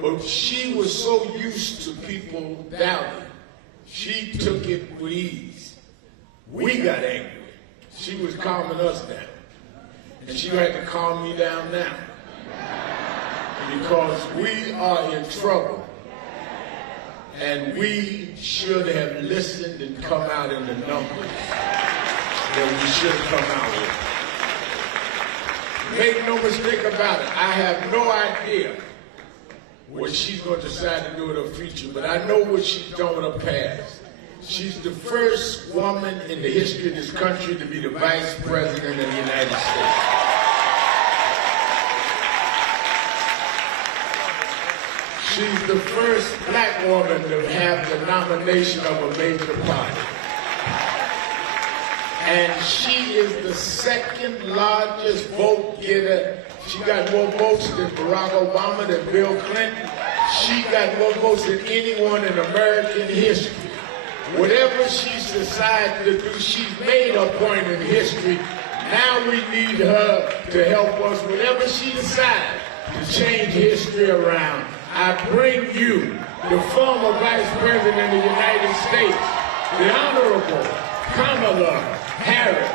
But she was so used to people doubting, she took it with ease. We got angry. She was calming us down. And she had to calm me down now. Because we are in trouble. And we should have listened and come out in the numbers that we should come out with. Make no mistake about it, I have no idea what she's going to decide to do with her future, but I know what she's done with her past. She's the first woman in the history of this country to be the Vice President of the United States. She's the first black woman to have the nomination of a major party. And she is the second largest vote getter. She got more votes than Barack Obama, than Bill Clinton. She got more votes than anyone in American history. Whatever she's decided to do, she's made a point in history. Now we need her to help us, whatever she decides, to change history around. I bring you the former Vice President of the United States, the Honorable Kamala Harris.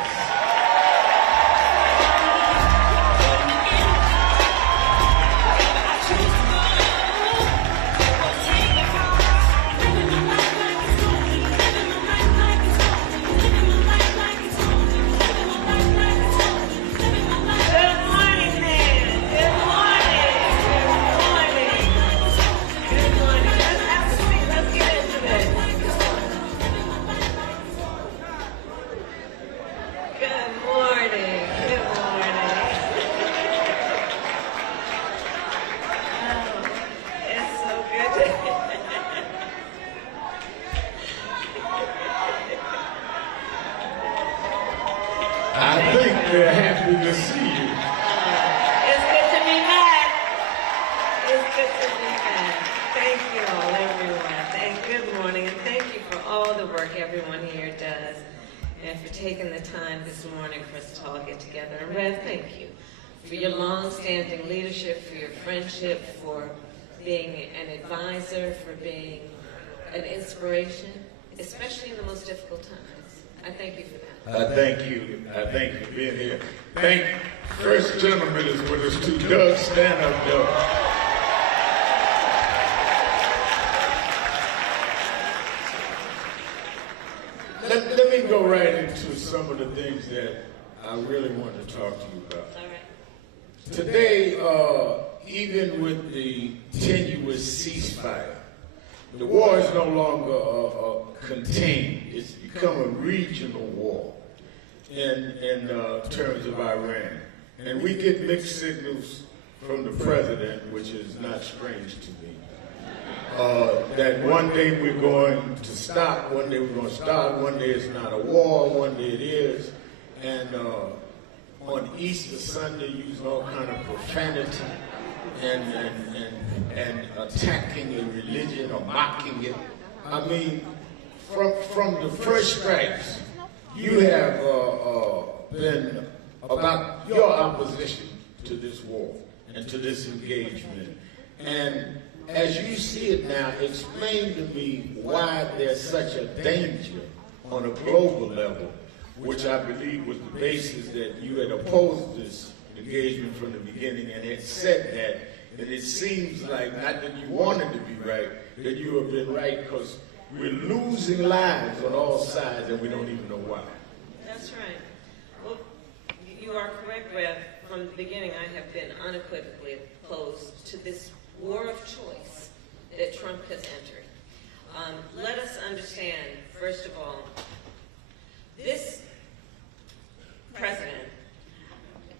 I think they're happy to see you. It's good to be back. It's good to be back. Thank you all, everyone. Good morning, and thank you for all the work everyone here does, and for taking the time this morning for us to all get together. And Rev, thank you for your long-standing leadership, for your friendship, for being an advisor, for being an inspiration, especially in the most difficult times. I thank you for that. Thank you. Thank you for being here. Thank you. First gentleman is with us too. Doug, stand up, Doug. Let me go right into some of the things that I really want to talk to you about. All right. Today, even with the tenuous ceasefire, the war is no longer contained. It's become a regional war in terms of Iran. And we get mixed signals from the president, which is not strange to me, that one day we're going to stop, one day we're going to start, one day it's not a war, one day it is. And on Easter Sunday, using all kind of profanity and attacking a religion or mocking it. I mean, from the first strikes, you have been about your opposition to this war and to this engagement. And as you see it now, explain to me why there's such a danger on a global level, which I believe was the basis that you had opposed this engagement from the beginning and had said that. And it seems like, not that you wanted to be right, that you have been right, because we're losing lives on all sides and we don't even know why. That's right. Well, you are correct, Rev. From the beginning, I have been unequivocally opposed to this war of choice that Trump has entered. Let us understand, first of all, this president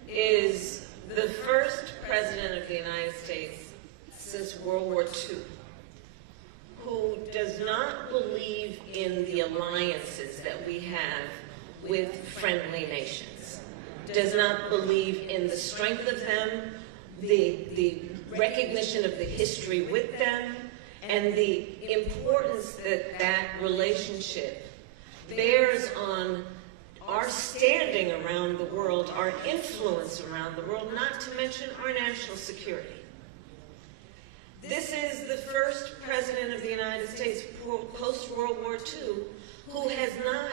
is the first president of the United States since World War II who does not believe in the alliances that we have with friendly nations, does not believe in the strength of them, the recognition of the history with them, and the importance that that relationship bears on our standing around the world, our influence around the world, not to mention our national security. This first president of the United States post-World War II who has not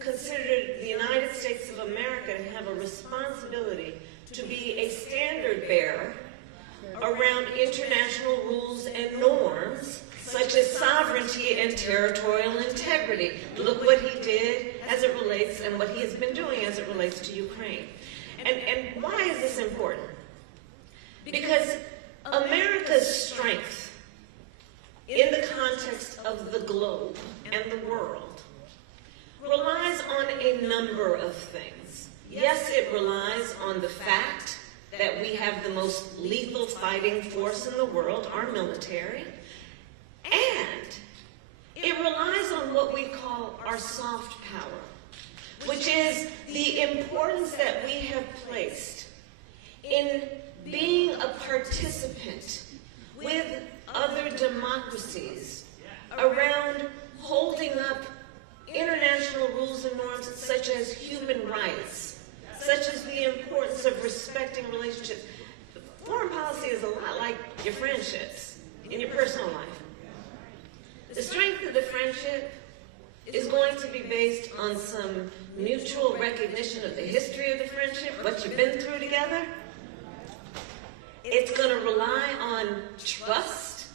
considered the United States of America to have a responsibility to be a standard bearer around international rules and norms, such as sovereignty and territorial integrity. Look what he did as it relates, and what he has been doing as it relates to Ukraine. And why is this important? Because America's strength in the context of the globe and the world relies on a number of things. Yes, it relies on the fact that we have the most lethal fighting force in the world, our military, and it relies on what we call our soft power, which is the importance that we have placed in being a participant with other democracies around holding up international rules and norms such as human rights, such as the importance of respecting relationships. Foreign policy is a lot like your friendships in your personal life. The strength of the friendship is going to be based on some mutual recognition of the history of the friendship, what you've been through together. It's going to rely on trust,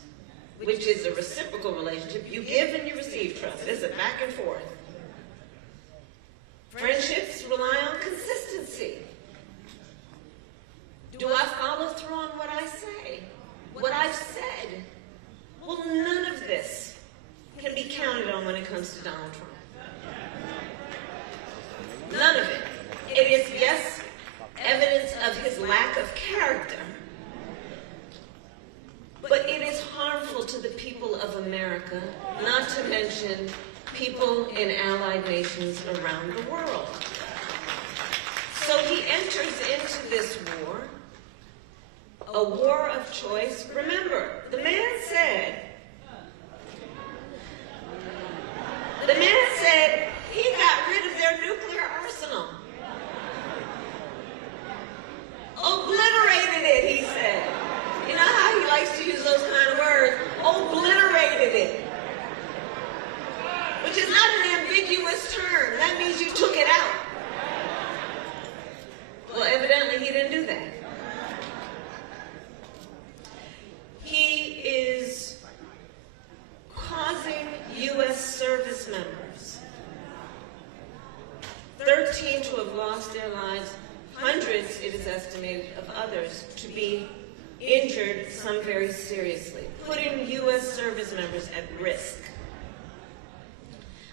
which is a reciprocal relationship. You give and you receive trust. It's a back and forth. Friendships rely on consistency. Do I follow through on what I say? What I've said? Well, none of this can be counted on when it comes to Donald Trump. None of it. It is, yes, evidence of his lack of character, but it is harmful to the people of America, not to mention people in allied nations around the world. So he enters into this war, a war of choice. Remember, the man said he got rid of their nuclear arsenal. Obliterated it, he said. You know how he likes to use those kind of words? Obliterated it. Which is not an ambiguous term. That means you took it out. Well, evidently he didn't do that. He is causing U.S. service members, 13 to have lost their lives, hundreds, it is estimated, of others to be injured, some very seriously, putting U.S. service members at risk.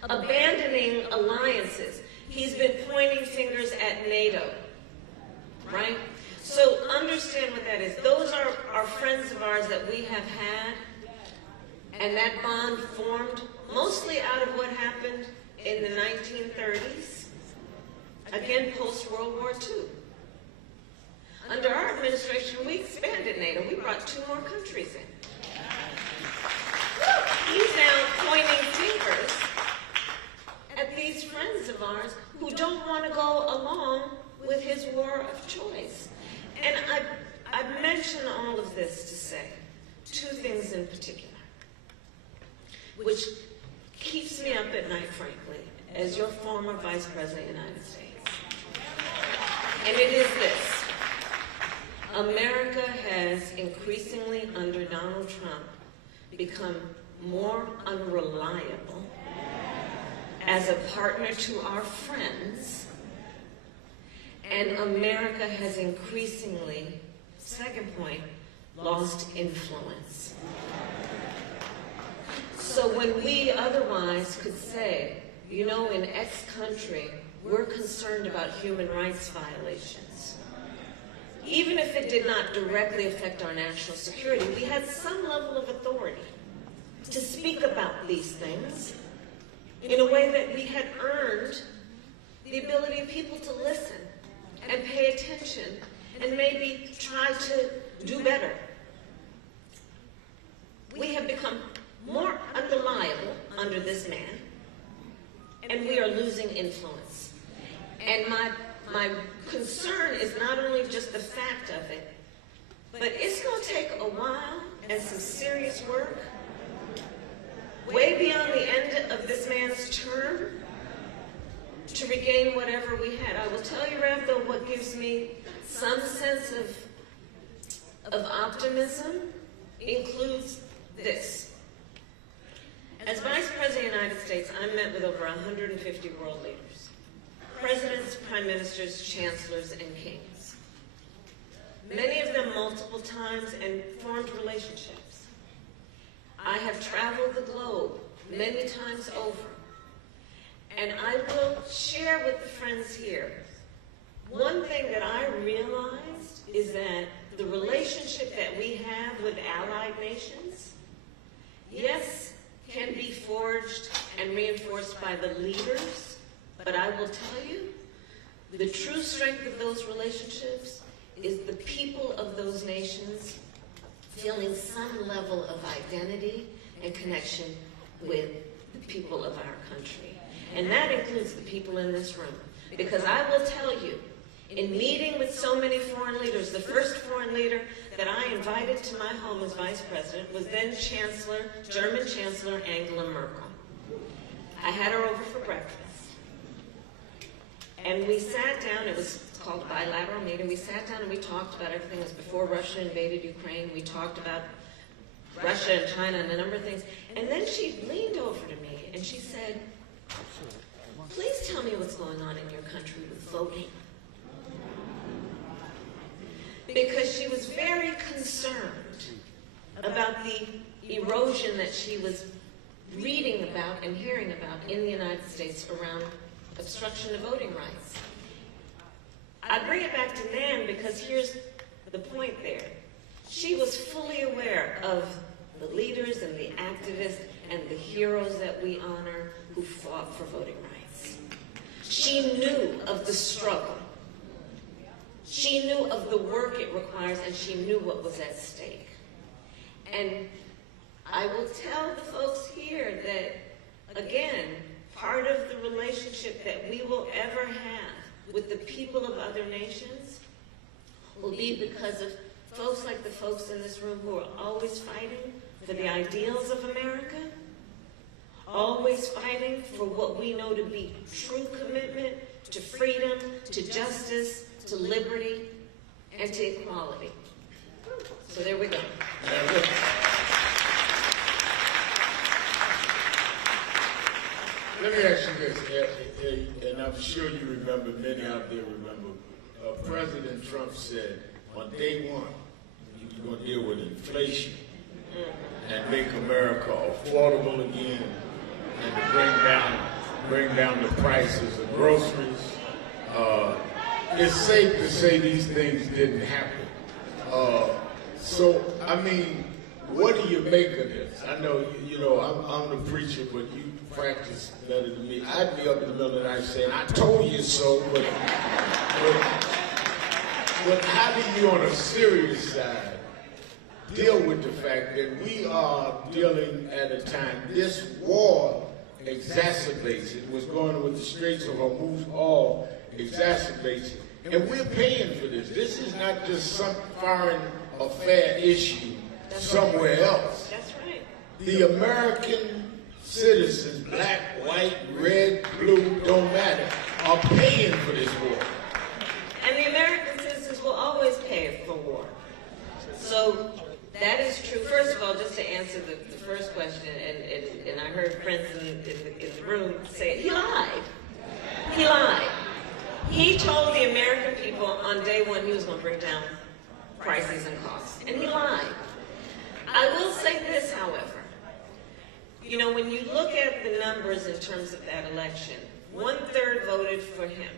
Abandoning alliances. He's been pointing fingers at NATO, right? So understand what that is. Those are friends of ours that we have had, and that bond formed mostly out of what happened in the 1930s, again post-World War II. Under our administration, we expanded NATO. We brought 2 more countries in. He's now pointing fingers at these friends of ours who don't want to go along with his war of choice. And I mention all of this to say 2 things in particular, which keeps me up at night, frankly, as your former Vice President of the United States. And it is this. America has increasingly, under Donald Trump, become more unreliable as a partner to our friends, and America has increasingly, second point, lost influence. So when we otherwise could say, you know, in X country, we're concerned about human rights violations, even if it did not directly affect our national security, we had some level of authority to speak about these things in a way that we had earned the ability of people to listen and pay attention and maybe try to do better. We have become more unreliable under this man, and we are losing influence. And my concern is not only just the fact of it, but it's going to take a while, and some serious work, way beyond the end of this man's term, to regain whatever we had. I will tell you, Rev, though, what gives me some sense of optimism includes this. As Vice President of the United States, I met with over 150 world leaders, presidents, prime ministers, chancellors, and kings. Many of them multiple times and formed relationships. I have traveled the globe many times over. And I will share with the friends here, one thing that I realized is that the relationship that we have with allied nations, yes, can be forged and reinforced by the leaders, but I will tell you, the true strength of those relationships is the people of those nations feeling some level of identity and connection with the people of our country. And that includes the people in this room. Because I will tell you, in meeting with so many foreign leaders, the first foreign leader that I invited to my home as vice president was then German Chancellor Angela Merkel. I had her over for breakfast. And we sat down, it was called a bilateral meeting, we sat down and we talked about everything. It was before Russia invaded Ukraine. We talked about Russia and China and a number of things. And then she leaned over to me and she said, "Please tell me what's going on in your country with voting." Because she was very concerned about the erosion that she was reading about and hearing about in the United States around obstruction of voting rights. I bring it back to Nan because here's the point there. She was fully aware of the leaders and the activists and the heroes that we honor who fought for voting rights. She knew of the struggle. She knew of the work it requires, and she knew what was at stake. And I will tell the folks here that, again, part of the relationship that we will ever have with the people of other nations will be because of folks like the folks in this room who are always fighting for the ideals of America, always fighting for what we know to be true commitment to freedom, to justice, to liberty, and to equality. So there we go. Let me ask you this, and I'm sure you remember, many out there remember, President Trump said on day one, he was going to deal with inflation and make America affordable again, and to bring down the prices of groceries. It's safe to say these things didn't happen. So, I mean, what do you make of this? I know, I'm the preacher, but you practice better than me. I'd be up in the middle of the night saying, "I told you so," but how do you, on a serious side, deal with the fact that we are dealing at a time, this war exacerbates it. What's going on with the Straits of Hormuz all exacerbates it. And we're paying for this. This is not just some foreign affair issue somewhere else. That's right. The American citizens, black, white, red, blue, don't matter, are paying for this war. And the American citizens will always pay for war. So that is true. First of all, just to answer the first question, and I heard friends in the room say, he lied. He lied. He told the American people on day one he was going to bring down prices and costs, and he lied. I will say this, however. When you look at the numbers in terms of that election, 1/3 voted for him,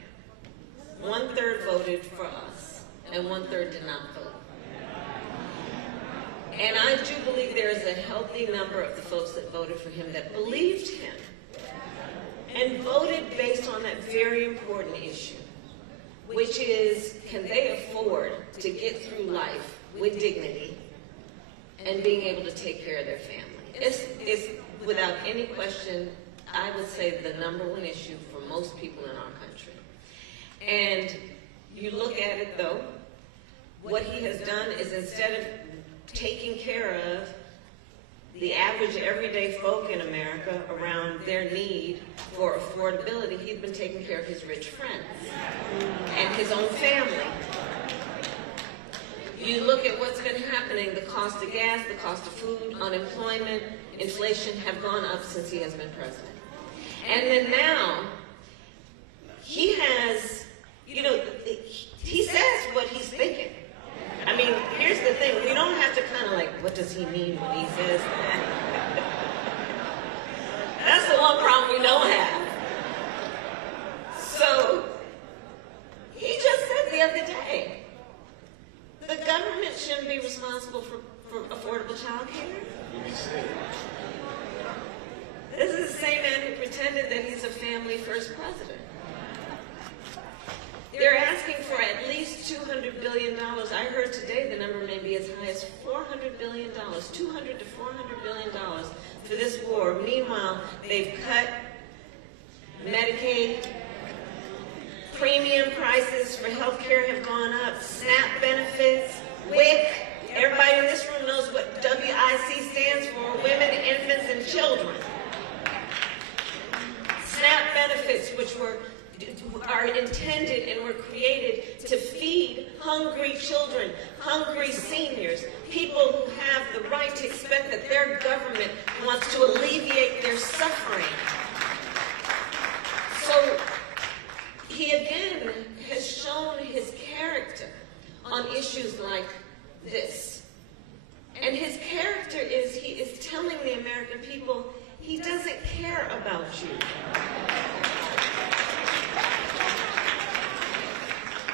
1/3 voted for us, and 1/3 did not vote. And I do believe there is a healthy number of the folks that voted for him that believed him and voted based on that very important issue, which is, can they afford to get through life with dignity and being able to take care of their family? It's without any question, I would say, the number one issue for most people in our country. And you look at it, though, what he has done is, instead of taking care of the average everyday folk in America around their need for affordability. He'd been taking care of his rich friends and his own family. You look at what's been happening, the cost of gas, the cost of food, unemployment, inflation have gone up since he has been president. And then now, he has, he says what he's thinking. I mean, here's the thing, we don't have to kind of like, what does he mean when he says that? That's the one problem we don't have. So, he just said the other day, the government shouldn't be responsible for affordable child care. This is the same man who pretended that he's a family-first president. They're asking for at least $200 billion. I heard today the number may be as high as $400 billion, $200 to $400 billion for this war. Meanwhile, they've cut Medicaid, premium prices for health care have gone up, SNAP benefits, WIC. Everybody in this room knows what WIC stands for, women, infants, and children. SNAP benefits, which are intended and were created to feed hungry children, hungry seniors, people who have the right to expect that their government wants to alleviate their suffering. So he again has shown his character on issues like this. And his character is he is telling the American people he doesn't care about you.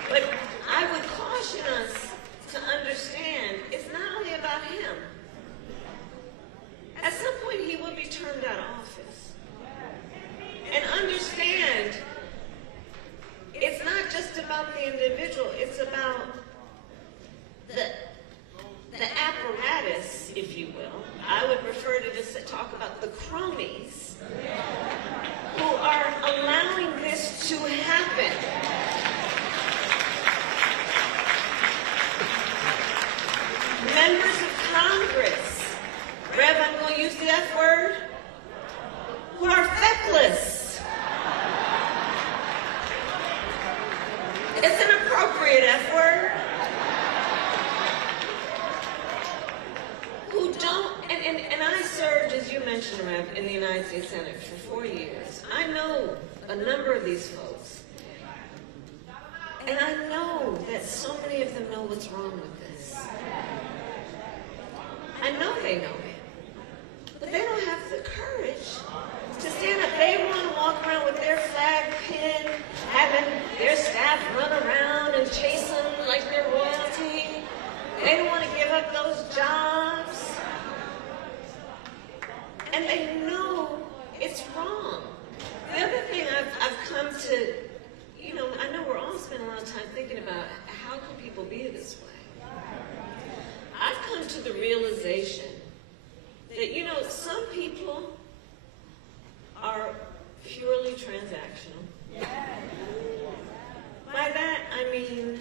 But I would caution us to understand it's not only about him. At some point he will be turned out of office. And understand it's not just about the individual, it's about the apparatus, if you will. I would prefer to just talk about the cronies who are allowing this to happen. Members of Congress, Rev, I'm going to use the F word, who are feckless. It's an appropriate F word. Who don't, and I served, as you mentioned, Rev, in the United States Senate for 4 years. I know a number of these folks. And I know that so many of them know what's wrong with this. I know they know it. But they don't have the courage to stand up. They want to walk around with their flag pin, having their staff run around and chase them like they're royalty. They don't want to give up those jobs. And they know it's wrong. The other thing I've come to, I know we're all spending a lot of time thinking about how can people be this way. I've come to the realization that, some people are purely transactional. By that, I mean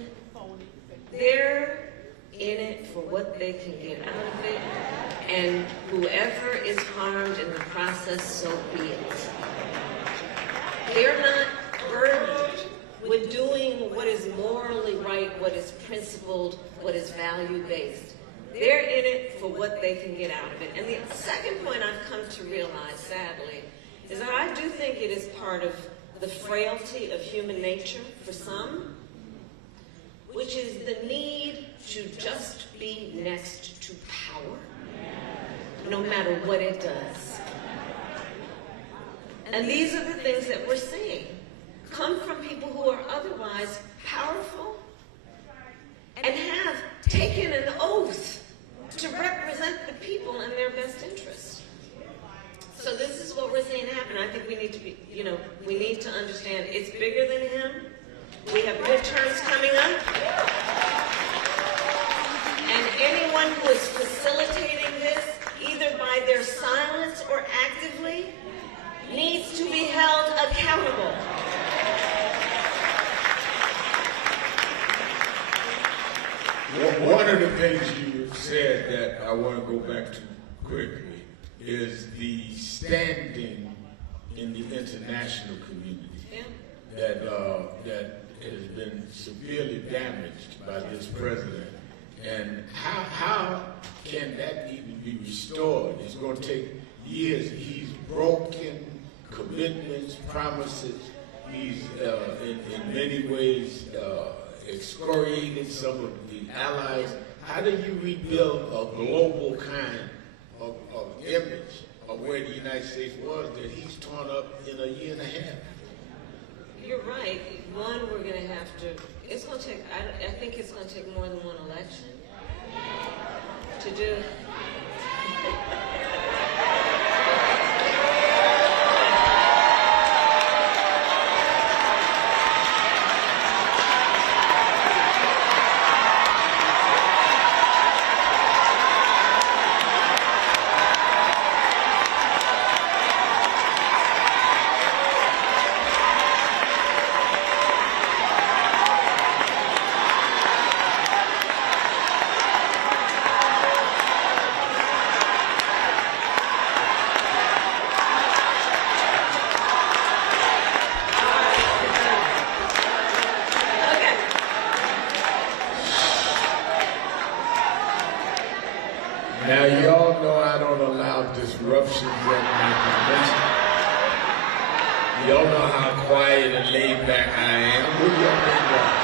they're in it for what they can get out of it, and whoever is harmed in the process, so be it. They're not burdened with doing what is morally right, what is principled, what is value-based. They're in it for what they can get out of it. And the second point I've come to realize, sadly, is that I do think it is part of the frailty of human nature for some, which is the need to just be next to power, no matter what it does. And these are the things that we're seeing come from people who are otherwise powerful and have taken an oath to represent the people in their best interest. So this is what we're seeing happen. I think we need to be, we need to understand it's bigger than him. We have midterms coming up. And anyone who is facilitating this, either by their silence or actively, needs to be held accountable. One of the things you said that I want to go back to quickly is the standing in the international community that has been severely damaged by this president. And how can that even be restored? It's going to take years. He's broken commitments, promises. He's in many ways excoriated some of the allies. How do you rebuild a global kind of image of where the United States was that he's torn up in a year and a half? You're right. One, we're going to have to, it's going to take, I think it's going to take more than one election to do. Now, y'all know I don't allow disruptions at my convention. Y'all know how quiet and laid back I am. What do y'all think about it?